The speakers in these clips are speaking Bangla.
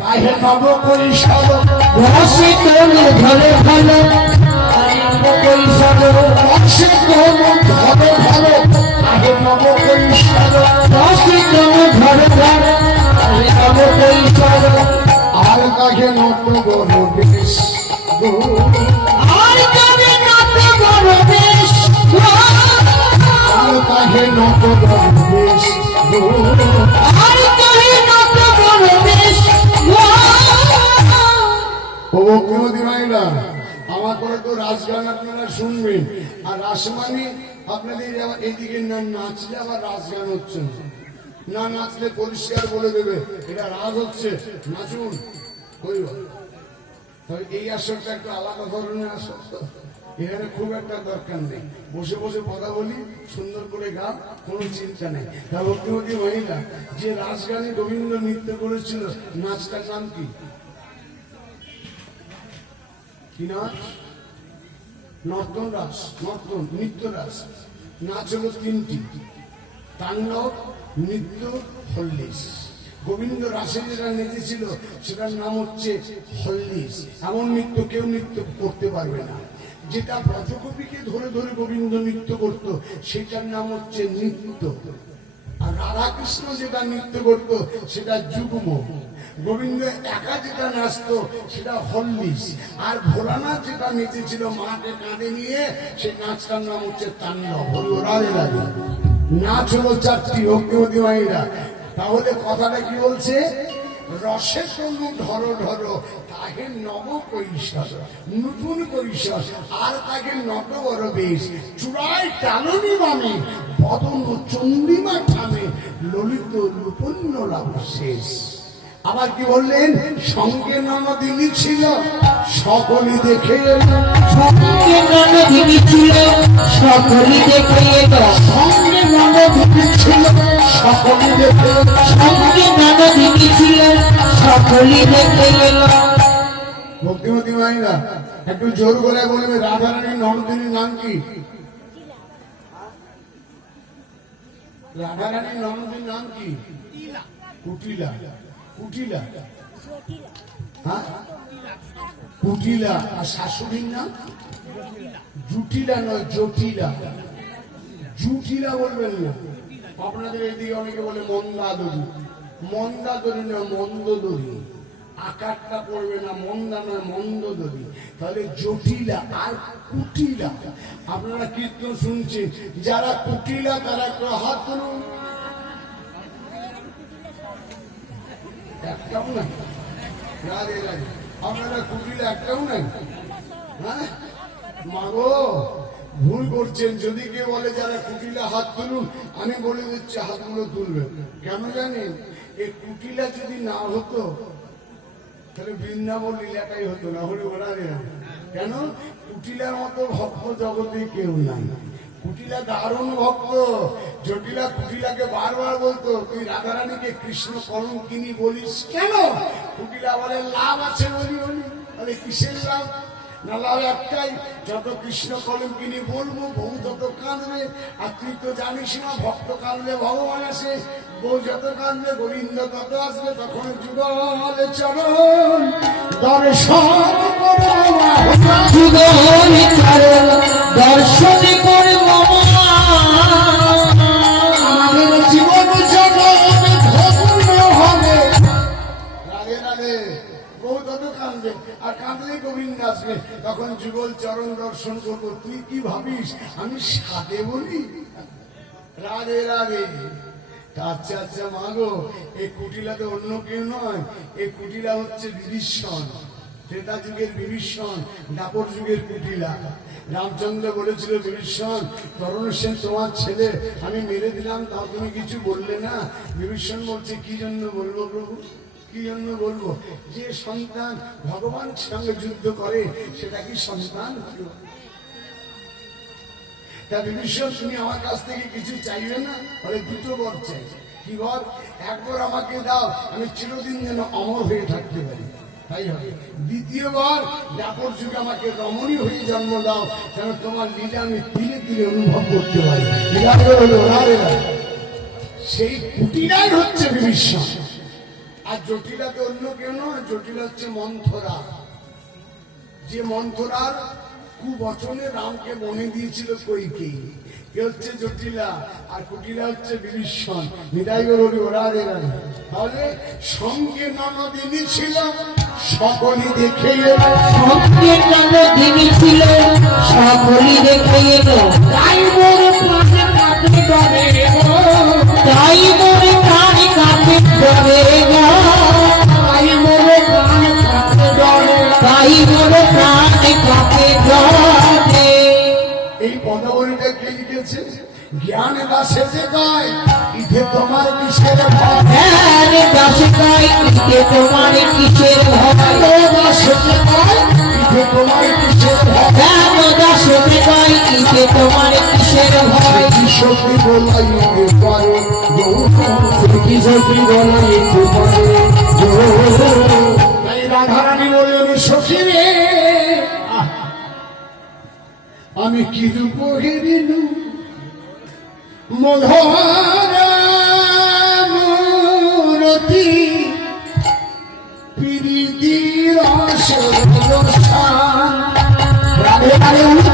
তাহে নব পরিষদ রসে তোলে ভালো? ভালো পরিষদ রসে কোন ধরে ভালো? তাহে নব পরিষদ রসে তোলে ভালো? ভালো নব পরিষদ আর তাহে নব বেশ গো আর কবে নাত বড় বেশ, আর তাহে নব বেশ গো আর আমার করে তো শুনবেন। আর এইদিকে না নাচলে আবার না। নাচলে পরিষ্কার বলে দেবে। এটা রাজ হচ্ছে। নাচুন। এই আসরটা একটু আলাদা ধরনের এখানে খুব একটা দরকার নেই। বসে বসে কথা বলি, সুন্দর করে গান, কোনো চিন্তা নেই। ভক্তিমতী মহিলা, যে রাজগানে রবীন্দ্র নৃত্য করেছিল, নাচটার নাম কি? নর্তন রাস নর্তন নৃত্য রাস নাচ তিনটি, তাণ্ডব নৃত্য হল্লিস। গোবিন্দ রাসে যেটা নেচেছিল, সেটার নাম হচ্ছে হল্লিস। এমন নৃত্য কেউ নৃত্য করতে পারবে না। যেটা ব্রজকবিকে ধরে ধরে গোবিন্দ নৃত্য করত, সেটার নাম হচ্ছে নৃত্য। আর রাধাকৃষ্ণ যেটা নৃত্য করত, সেটা যুগ্ম গোবিন্দ একা যেটা নাচতো, সেটা হল্লিস। আর ভোলানাথ যেটা নেচেছিল, মাকে কাঁধে নিয়ে, সেই নাচটার নাম হচ্ছে তাণ্ডব। রাধে নাচ হলো চারটি অগ্নিমতী মাইরা তাহলে কথাটা কি বলছে? রসে তনু ধরো ধরো তাকে নব কৈশোর, নতুন কৈশোর, আর তাকে নত বড় বেশ। চূড়ায় টালনি বামে, বদন চন্ডিমা ঠামে ললিত লুপন্য লাভ শেষ। আবার কি বললেন? সঙ্গে ননদিনী ছিল সকলই দেখে সঙ্গে ননদিনী ছিল সকলে দেখে সঙ্গে ননদিনী ছিল সকলই দেখে সঙ্গে ননদিনী ছিল সকলে দেখে ভক্তিমতী মাইরা একটু জোর করে বলবে রাধারানী ননদিনীর নাম কি? রাধারানী ননদিনীর নাম কি? কুটিলা। কুটিলা। হ্যাঁ? কুটিলা। আর শাশুড়ির নাম? জুটিলা নয় জটিলা। জুটিলা বলবেন না। আপনাদের এদিকে অনেকে বলে মন্দাদরি। মন্দাদরি না মন্দদরি। আকারটা পড়বে না মন্দা নয় মন্দদরি। তাহলে জটিলা আর কুটিলা। আপনারা কীর্তন শুনছেন যারা কুটিলা তারা একটু হাত তুলুন একটাও নাই। আপনারা কুটিলা একটাও নাই। হ্যাঁ? মাগো, ভুল করছেন। যদি কেউ বলে যারা কুটিলা হাত তুলুন, আমি বলে দিচ্ছি হাতগুলো তুলবেন। কেন জানেন? এই কুটিলা যদি না হতো, তাহলে বৃন্দাবন লীলাটাই হতো, না হলে ওরা কেন? কুটিলার মতো ভক্ত জগতে কেউ নাই। কুটিলা দারুণ ভক্ত, জটিলা কুটিলাকে বারবার বলতো, তুই রাধারানীকে কৃষ্ণ কলঙ্কিনী বলিস কেন? কুটিলা বলে, লাভ আছে বলি বলি। বলে, কিসের লাভ? না একটাই, যত কৃষ্ণ কলঙ্কিনী বলব, বউ তত কাঁদবে, আর তুই তো জানিস না, ভক্ত কাঁদলে ভগবান আসে, বউ যত কাঁদবে, গোবিন্দ তত আসবে, তখন যুগল চরণ দর্শন দর্শন আর কাঁদলে গোবিন্দ আসবে। তখন যুগল চরণ দর্শন করব। তুই কি ভাবিস? আমি সাদে বলি? রাধে রাধে। আচ্ছা আচ্ছা মাগো এই কুটিলা তো অন্য কেউ নয়। এই কুটিলা হচ্ছে বিভীষণ। ত্রেতা যুগের বিভীষণ, দাপর যুগের কুটিলা। রামচন্দ্র বলেছিল, বিভীষণ, তরুণ সেন তোমার ছেলে। আমি মেরে দিলাম, তাও তুমি কিছু বললে না। বিভীষণ বলছে, কি জন্য বলব প্রভু? জন্য বলব? যে সন্তান সঙ্গে যুদ্ধ করে, সেটা কি সন্তান? তা বিভীষণ, তুমি আমার কাছ থেকে কিছু চাইবে না? দুটো বর চাই। কি একবার আমাকে দাও, আমি চিরদিন যেন অমর হয়ে থাকতে পারি। তাই হবে। দ্বিতীয়বার ব্যাপর যুগে আমাকে রমণী হয়ে জন্ম দাও, যেন তোমার লীলা আমি ধীরে ধীরে অনুভব করতে পারি। সেই কুটিরাই হচ্ছে বিভীষণ। আর জটিলাকে অন্য কেউ নয়, জটিলা হচ্ছে মন্থরা। যে মন্থরার কুবচনে রামকে বনে দিয়েছিল কইকে কে হচ্ছে জটিলা? আর কুটিলা হচ্ছে বিভীষণ। নিতাই গৌরী ওরা তাহলে সঙ্গে ননদিনী ছিল, সকলই দেখে সঙ্গে নবদিনী ছিল, সকলই দেখে তাই মোর প্রাণে তাই মোর প্রাণে মোর প্রাণে ডরে এই পদাবলীটা কে লিখেছে? জ্ঞান দাসে যে গায় ইথে তোমার কিসের ইতে তোমার কিসের ভয়? দাসে যে গায় ইথে তোমার কিসের ভয়? গো দাসে গাই ইতে তোমার কিসের ভয় শক্তি বলাইতে পারো? কি শক্তি বলাইতে পারো আমি কি পড়ে মূরতি প্রীতির রাধে রাধে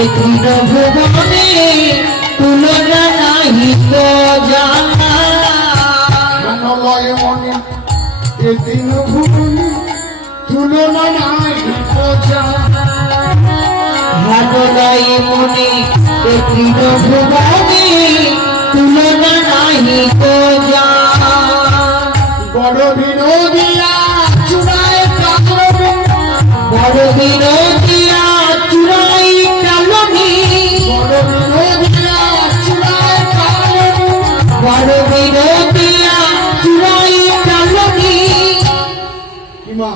একৃণ ভুবনে তুলনা নাহি তো জানা। মলয় মনে তিন ভুবনে তুলনা নাই বোঝা জ্ঞানলয়ে মনে একৃণ ভুবনে তুলনা নাহি তো জানা। বড় ইমা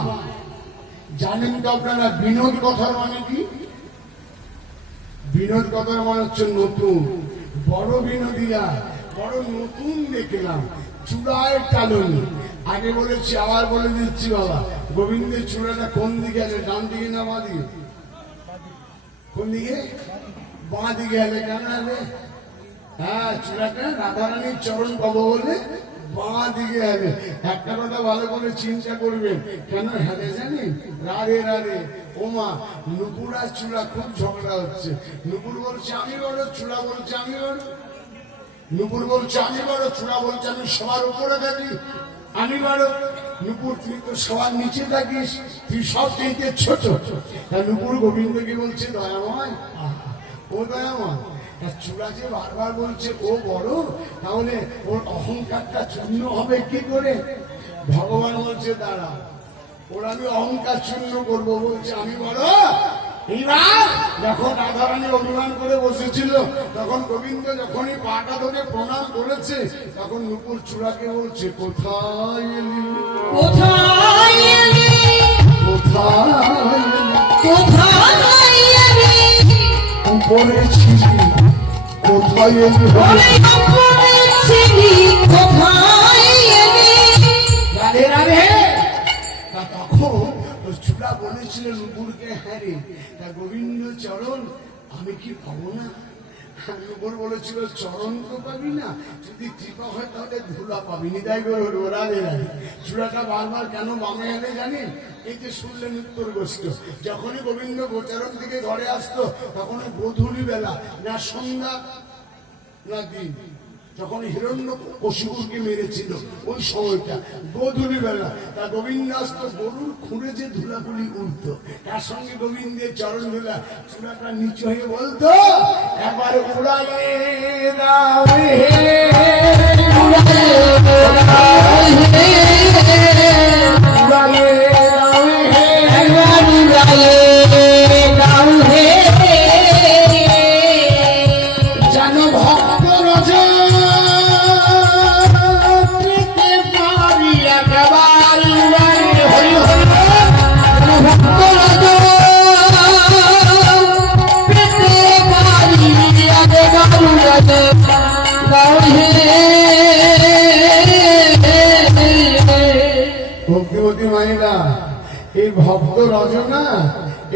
জানেন তো আপনারা বিনোদ কথার মানে কি? বিনোদ কথার মানে হচ্ছে নতুন। বড় বিনোদিয়া বড় নতুন দেখলাম চূড়ায় টালনি আগে বলেছি, আবার বলে দিচ্ছি বাবা। গোবিন্দের চূড়াটা কোন দিকে আছে? ডান দিকে না বাঁ দিকে? কোন দিকে? বাঁ দিকে আছে। কেন হ্যাঁ চূড়াটা রাধারানীর চরণ পাবো বলে বাঁ দিকে হবে একটা কথা ভালো করে চিন্তা করবেন। কেন হেলে জানি রাধে রাধে। ওমা নুপুর আর চূড়া খুব ঝগড়া হচ্ছে। নুপুর বলছে, আমি বড়, চূড়া বলছে, আমি বড়। নুপুর বলছে, আমি বড়, চূড়া বলছে, আমি সবার উপরে থাকি, আমি বড়। নুপুর, তুই তো সবার নিচে থাকিস, তুই সব চাইতে ছোট। নুপুর গোবিন্দকে বলছে, দয়াময় ও দয়াময়। চূড়া যে বারবার বলছে ও বড় তাহলে ওর অহংকারটা চূর্ণ হবে কি করে? ভগবান বলছে দাঁড়া ওর আমি অহংকার চূর্ণ করব। বলছে আমি বড়? এইবার যখন রাধারানী অভিমান করে বসেছিল। তখন গোবিন্দ যখনই পাটা ধরে প্রণাম করেছে তখন নুপুর চূড়াকে বলছে কোথায় এলি? কোথায় এলি? কোথায় কোথায় এলি? উপরে ছিলি। কোথায় রাধে রাধে। তখন বলেছিলেন চূড়া বলেছিল নুপুরকে হ্যাঁ রে তা গোবিন্দ চরণ আমি কি পাবো না? নুপুর বলেছিল, চরণ তো পাবি না, যদি কৃপা হয় তাহলে ধুলা পাবি নিদায় করে রাধে চূড়াটা বারবার কেন বামে এলে জানেন এই যে শুনলেন উত্তর গোষ্ঠ, যখনই গোবিন্দ গোচারণ দিকে ঘরে আসতো তখন গধূলি বেলা, না সন্ধ্যা, না দিন। যখন হিরণ্য কশিপুরকে মেরেছিল, ওই সময়টা গোধূলি বেলা, তা গোবিন্দাস তো গরুর খুঁড়ে যে ধুলাগুলি উঠত তার সঙ্গে গোবিন্দের চরণ ধুলা চূড়াটা নিচু হয়ে বলতো, একবার উড়ালে উড়ালে এই ভক্ত রচনা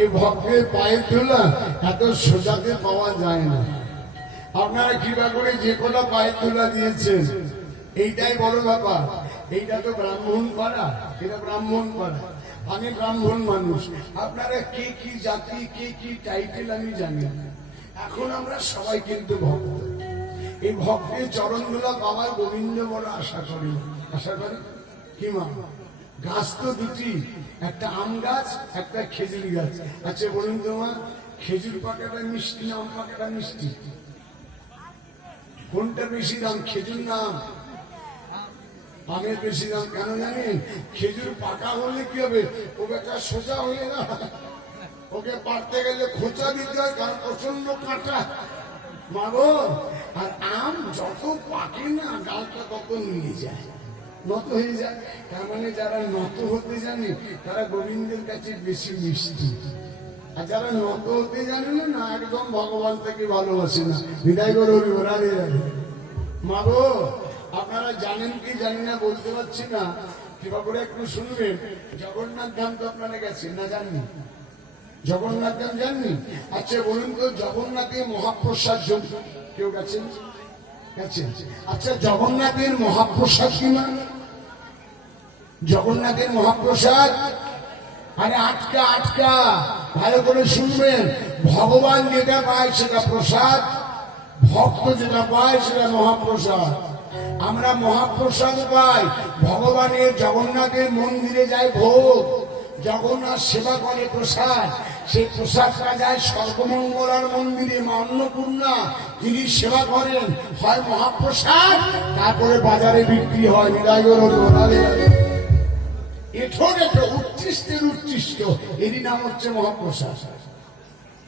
এই ভক্তের পায়ের তোলা এত সোজাতে পাওয়া যায় না। আপনারা কৃপা করে যে কটা পায়ের তোলা দিয়েছেন, এইটাই বড় ব্যাপার। এইটা তো ব্রাহ্মণ পাড়া এটা ব্রাহ্মণ পাড়া আমি ব্রাহ্মণ মানুষ, আপনারা কে কি জাতি, কে কি টাইটেল আমি জানি। এখন আমরা সবাই কিন্তু ভক্ত। এই ভক্তের চরণগুলা পাওয়ার গোবিন্দ বড় আশা করি আশা করি? কি মা? গাছ তো দুটি, একটা আম গাছ, একটা খেজুর গাছ। আচ্ছা বলুন তো মা, খেজুর পাকাটা মিষ্টি না আম পাকাটা মিষ্টি? কোনটা বেশি দাম, খেজুর না আম? আমের বেশি দাম, কেন জানেন খেজুর পাকা হলে কি হবে? ও বেটা সোজা হয়ে না। ওকে পারতে গেলে খোঁচা দিতে হয়, কারণ প্রচণ্ড কাঁটা। মাগো আর আম যত পাকে না, ডালটা তত নিয়ে যায়। নত হয়ে যায়। তার মানে যারা নত হতে জানে, তারা গোবিন্দের কাছে বেশি মিষ্টি। আর যারা নত হতে জানে না একদম ভগবান থেকে ভালোবাসে না। বিদায় করে ওরি ওরা মাগো আপনারা জানেন কি জানি না, বলতে পারছি না। কৃপা করে একটু শুনবেন। জগন্নাথ ধাম তো আপনারা গেছেন না জাননি? জগন্নাথ ধাম জাননি? আচ্ছা বলুন তো, জগন্নাথের মহাপ্রসাদ কেউ গেছেন? গেছেন। আচ্ছা জগন্নাথের মহাপ্রসাদ কি মানে? জগন্নাথের মহাপ্রসাদ। আরে আটকা আটকা, ভালো করে শুনবেন। ভগবান যেটা পায় সেটা প্রসাদ, ভক্ত যেটা পায় সেটা মহাপ্রসাদ। আমরা মহাপ্রসাদ পাই। ভগবানের জগন্নাথের মন্দিরে যায় ভোগ। জগন্নাথ সেবা করে প্রসাদ। সেই প্রসাদটা যায় সর্বমঙ্গলার মন্দিরে মা অন্নপূর্ণা। তিনি সেবা করেন। হয় মহাপ্রসাদ, তারপরে বাজারে বিক্রি হয়। বিদায় এঠো এঠো উচ্ছিষ্টের উচ্ছিষ্ট এরই নাম হচ্ছে মহাপ্রসাদ।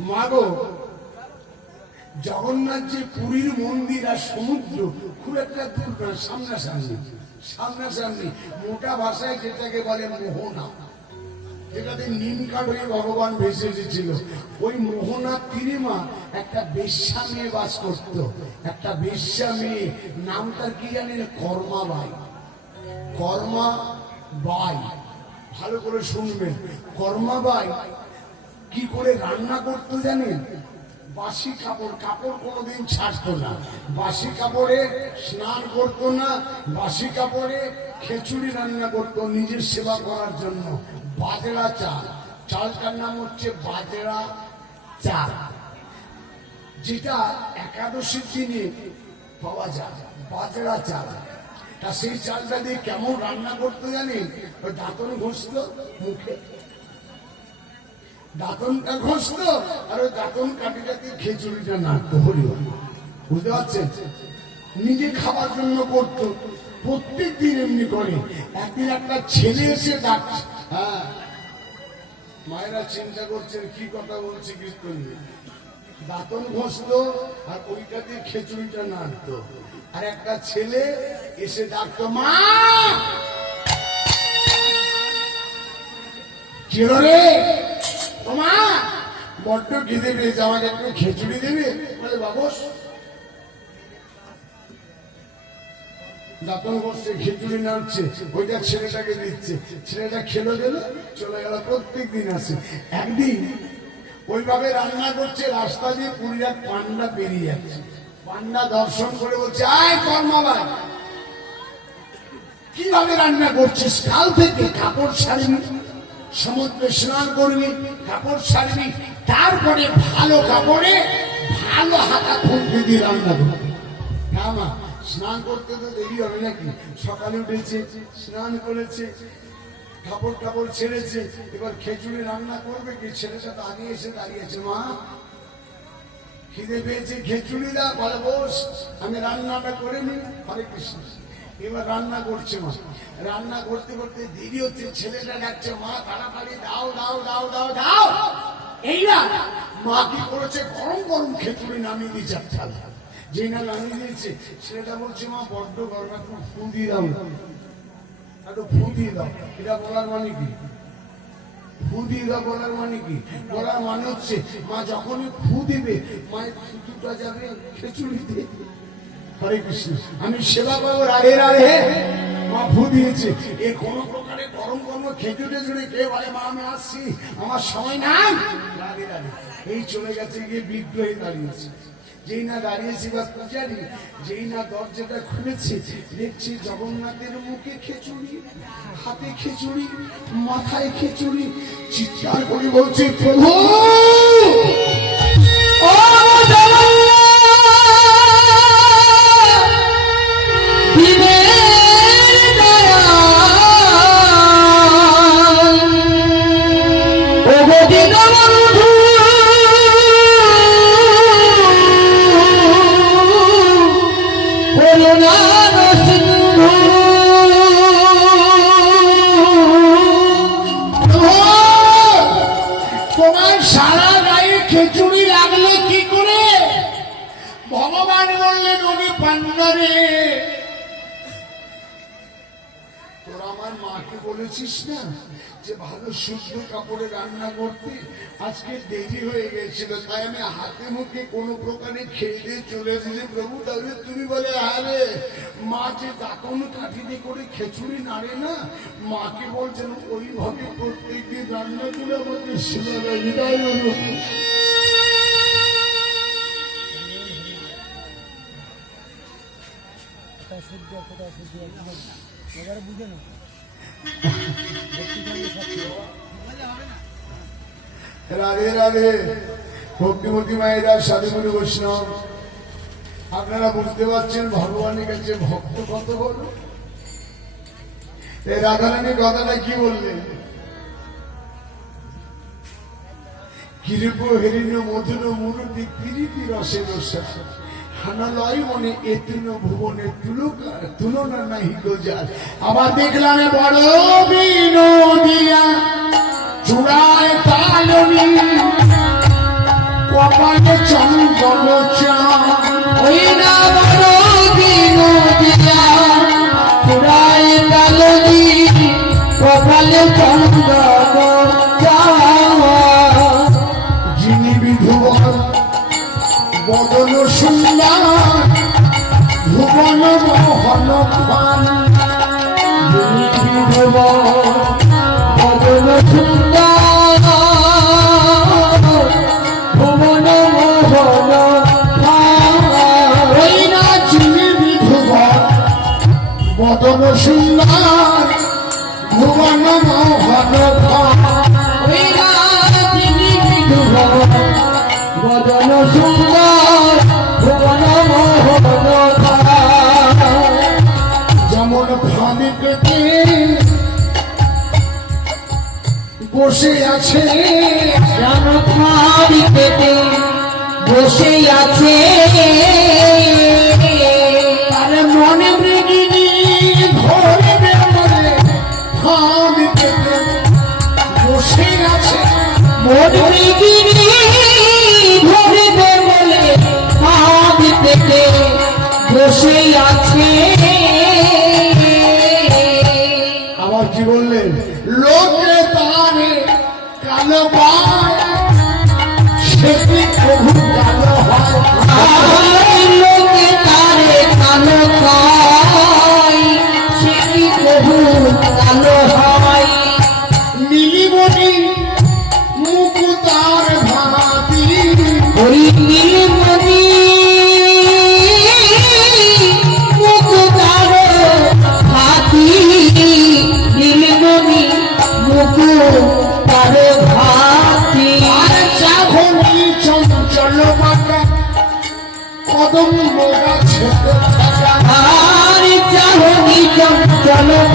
মাগো জগন্নাথ যে পুরীর মন্দির আর সমুদ্র খুব একটা দূর না সামনাসামনি। সামনাসামনি। মোটা ভাষায় যেটাকে বলে মোহনা। যেটাতে নিম কাঠ হয়ে ভগবান ভেসে এসেছিল। ওই মোহনার তীরে মা একটা বেশ্যা মেয়ে বাস করত। একটা বেশ্যা মেয়ে, নামটার কি জানেন কর্মাবাই কর্মা বাই ভালো করে শুনবেন। কর্মা বাই কি করে রান্না করতো জানেন? বাসি কাপড় কাপড় কোনোদিন ছাড়তো না। বাসি কাপড়ে স্নান করতো না, বাসি কাপড়ে খিচুড়ি রান্না করতো নিজের সেবা করার জন্য। বাজরা চাল। চালটার নাম হচ্ছে বাজরা চাল। যেটা একাদশীর দিনে পাওয়া যায়। বাজরা চাল। তা সেই চালটা দিয়ে কেমন রান্না করতে জানেন? ওই দাঁতন ঘষতো মুখে। দাঁতনটা ঘষতো আর ওই দাঁতন কাটিটা দিয়ে খিচুড়িটা নাড়তো হরিবার বুঝতে পারছেন? নিজে খাবার জন্য করতো। প্রত্যেক দিন এমনি করে। একদিন একটা ছেলে এসে ডাকছে হ্যাঁ। মায়েরা চিন্তা করছেন, কি কথা বলছে কীর্তন। দাঁতন ঘষতো আর ওইটা দিয়ে খিচুড়িটা নাড়তো। আর একটা ছেলে এসে ডাকতো, মা! খিচুড়ি দেবে? বলে খিচুড়ি ছেলেটাকে দিচ্ছে। ছেলেটা খেলো গেল চলে গেল প্রত্যেক দিন আসে। একদিন ওইভাবে রান্না করছে, রাস্তা দিয়ে এক পান্ডা পেরিয়ে যাচ্ছে। পান্ডা দর্শন করে বলছে, আয় কর্মাবাই, কীভাবে রান্না করছিস? কাল থেকে কাপড় ছাড়বি, সমুদ্রে স্নান করবি, কাপড় ছাড়বি, তারপরে ভালো কাপড়ে ভালো হাতা খুঁজবি দিয়ে রান্না করবি। স্নান করতে তো দেরি হবে নাকি? সকালে উঠেছে, স্নান করেছে কাপড় কাপড় ছেড়েছে, এবার খেচুড়ি রান্না করবে কি? ছেলেটা আগে এসে দাঁড়িয়েছে মা। খিদে পেয়েছে খেচুড়ি দা বলে, বস, আমি রান্নাটা করে নি হরে কৃষ্ণ। এবার রান্না করছে, মা। রান্না করতে করতে দেরি হচ্ছে, ছেলেটা ডাকছে, মা, তাড়াতাড়ি দাও দাও দাও দাও দাও। এই না মা কি করেছে? গরম গরম খেচুড়ি নামিয়ে দিয়েছে এক থালা যেই না নামিয়ে দিয়েছে, ছেলেটা বলছে, মা, বড্ড গরম, একটু ফু দিয়ে দাও। মানে মানে মানে আমি সেবা পাবো রাধে রাধে। মা ফু দিয়েছে। এ কোনো প্রকারে গরম গরম খেজুরে জুড়ে কে বলে, মা, আমি আসছি। আমার সময় নাই। রাধে রাধে। এই চলে গেছে গিয়ে বিদ্রোহী দাঁড়িয়েছে যেই না দাঁড়িয়েছি বা পূজারি, যেই না দরজাটা খুলেছে, দেখছি জগন্নাথের মুখে খেচুড়ি, হাতে খেচুড়ি, মাথায় খেচুড়ি, চিৎকার করে বলছে, প্রভু! তোমার সারা গায়ে খেচুড়ি লাগল কি করে? ভগবান বললেন উনি পান্ডারে তোরা আমার মাকে বলেছিস না? যে ভালো শুদ্ধ কাপড়ে রান্না করতে আজকে দেরি হয়ে গেছিল, তাই আমি হাতে মুখে কোনো প্রকারে খেয়ে চলে এসেছি। প্রভু তাহলে তুমি বলে, আরে মা যে দাতন কাঠিতে করে খেচুড়ি নাড়ে না, মাকে বলছেন, ওইভাবে প্রত্যেকদিন রান্না করে আমাকে শোনা বিদায় হলো। রাধে রাধে। ভক্তিমতী মায়েরা সাধুগুরু বৈষ্ণব। আপনারা বুঝতে পারছেন ভগবানের কাছে ভক্ত কত হল এই রাধারানী কথাটা কি বললেন কিরূপ হেরিন মধুর মুরতি প্রীতি রসে রসা হানালয় মনে এতুন ভুবনে তুলকার তুলনা নাহি গোজার। আবার দেখলাম বড় বিনোদিয়া চূড়ায় তালনি বদন সুন্দর ভুবন মোহন ভজন সুন্দর বসে আছে। খাড়ি পেতে বসে আছে। আরে মনে মৃগিনী ঘরে পেতে বসে আছে। মন মৃগিনী ধরিবে বলে খাড়ি পেতে বসে আছে। আবার কি বললেন লোকে কালো পায়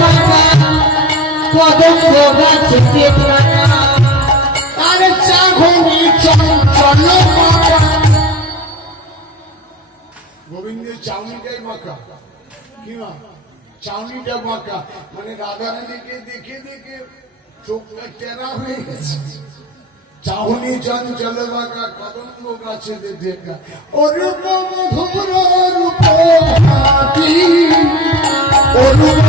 বাবা কদম্ব প্রাণা আর চাঘনি চঞ্চল গোবিন্দের চাউনিটাই মাকা কি মা? চাউনিটা মাকা মানে রাধারানীকে দেখে দেখে চোখটা টেরা হয়ে গেছে। চাউনি চঞ্চল বাঁকা কদম্ব গাছে দেখা। অরূপ মধুর রূপ অরূপ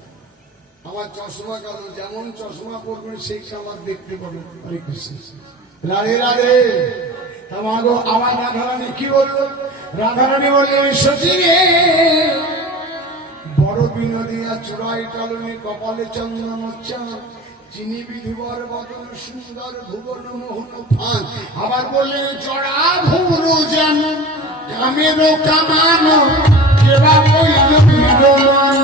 আমার চশমা কালো, যেমন চশমা পরবেন, সেই আমার দেখতে পাবেন। হরে কৃষ্ণ। রাধে রাধে। আমাগো আমার রাধারানী কি বলল? রাধারানী বললেন সতী রে বড় বিনোদিয়া চূড়াই টালনে কপালে চন্দন চিনি বিধুবর বদন সুন্দর ভুবন মোহন ফান আবার বললেন চড়া ভুরু যেন কামের কামানো কেবা কইল বিরমান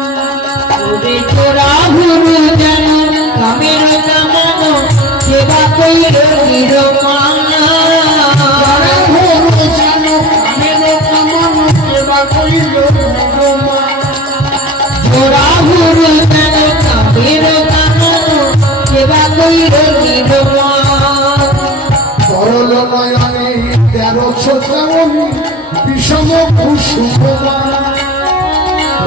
সরল নয়নে তেরো ছোটামনি বিষম কুসুমমান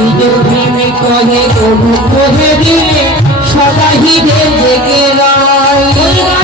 বিজ ভীমি কহে গরু কহে দিলে সদা জেগে রায়